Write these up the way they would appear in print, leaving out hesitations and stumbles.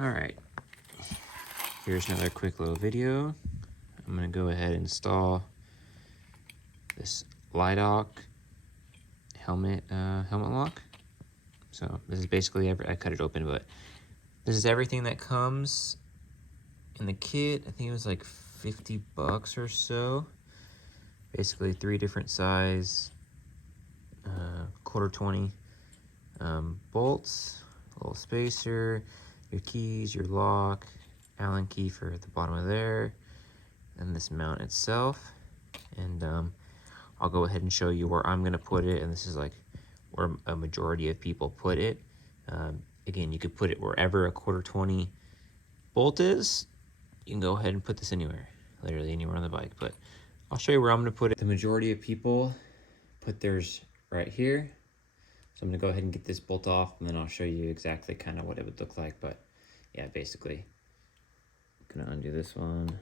All right, here's another quick little video. I'm gonna go ahead and install this Lidlox helmet lock. So this is basically I cut it open, but this is everything that comes in the kit. I think it was like 50 bucks or so. Basically 3 different size quarter 20 bolts, a little spacer, your keys, your lock, Allen key for the bottom of there, and this mount itself. And I'll go ahead and show you where I'm gonna put it, and this is like where a majority of people put it. Again, you could put it wherever a quarter 20 bolt is. You can go ahead and put this anywhere, literally anywhere on the bike, but I'll show you where I'm gonna put it. The majority of people put theirs right here. So I'm gonna go ahead and get this bolt off, and then I'll show you exactly kind of what it would look like. But yeah, basically, I'm gonna undo this one.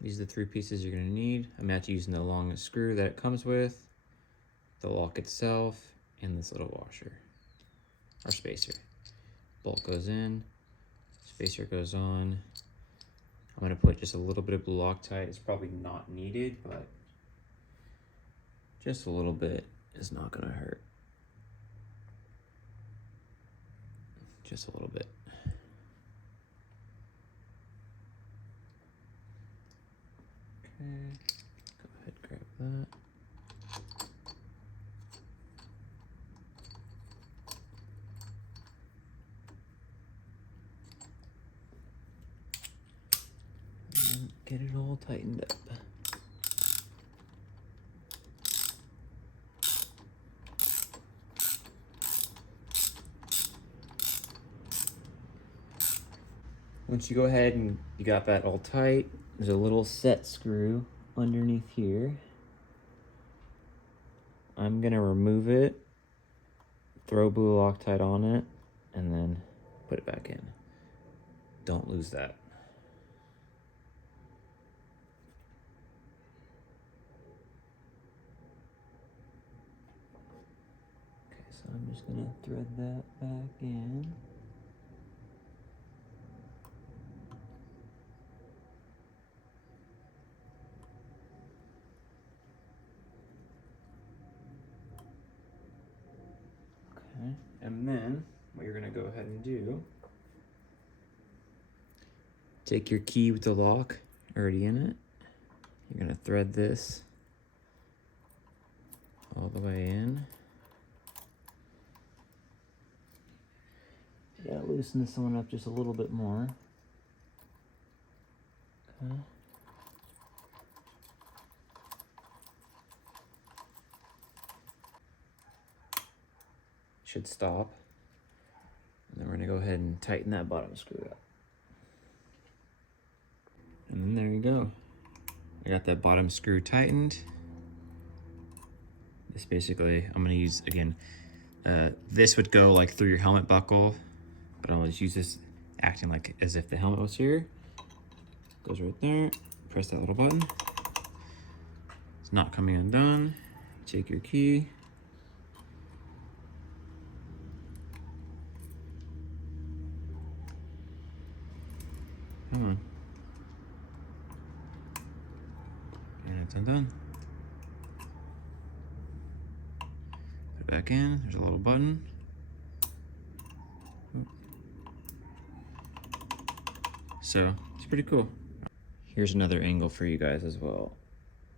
These are the 3 pieces you're gonna need. I'm actually using the longest screw that it comes with, the lock itself, and this little washer, or spacer. Bolt goes in, spacer goes on. I'm gonna put just a little bit of Loctite. It's probably not needed, but just a little bit is not gonna hurt. Just a little bit. Okay, go ahead, grab that. And get it all tightened up. Once you go ahead and you got that all tight, there's a little set screw underneath here. I'm gonna remove it, throw blue Loctite on it, and then put it back in. Don't lose that. Okay, so I'm just gonna thread that back in. Okay, and then what you're gonna go ahead and do, take your key with the lock already in it. You're gonna thread this all the way in. Yeah, loosen this one up just a little bit more. Okay. Should stop. And then we're gonna go ahead and tighten that bottom screw up. And then there you go. I got that bottom screw tightened. This basically, I'm gonna use, again, this would go like through your helmet buckle, but I'll just use this acting like as if the helmet was here. Goes right there, press that little button. It's not coming undone. Take your key. Come on. And it's undone. Put it back in, there's a little button. So it's pretty cool. Here's another angle for you guys as well.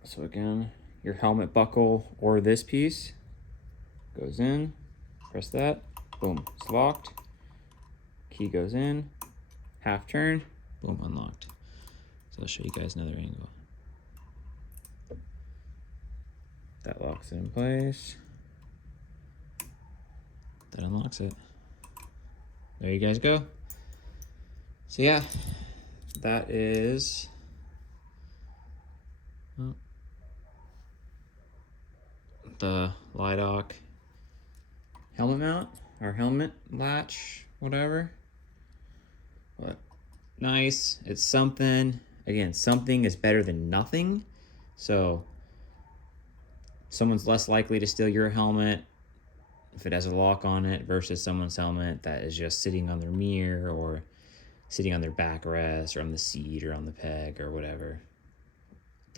So again, your helmet buckle or this piece goes in, press that, boom, it's locked. Key goes in, half turn, boom, unlocked. So I'll show you guys another angle. That locks it in place. That unlocks it. There you guys go. So yeah, that is the Lidlox helmet mount, or helmet latch, whatever. But nice, it's something. again, something is better than nothing. So someone's less likely to steal your helmet if it has a lock on it versus someone's helmet that is just sitting on their mirror or sitting on their backrest or on the seat or on the peg or whatever.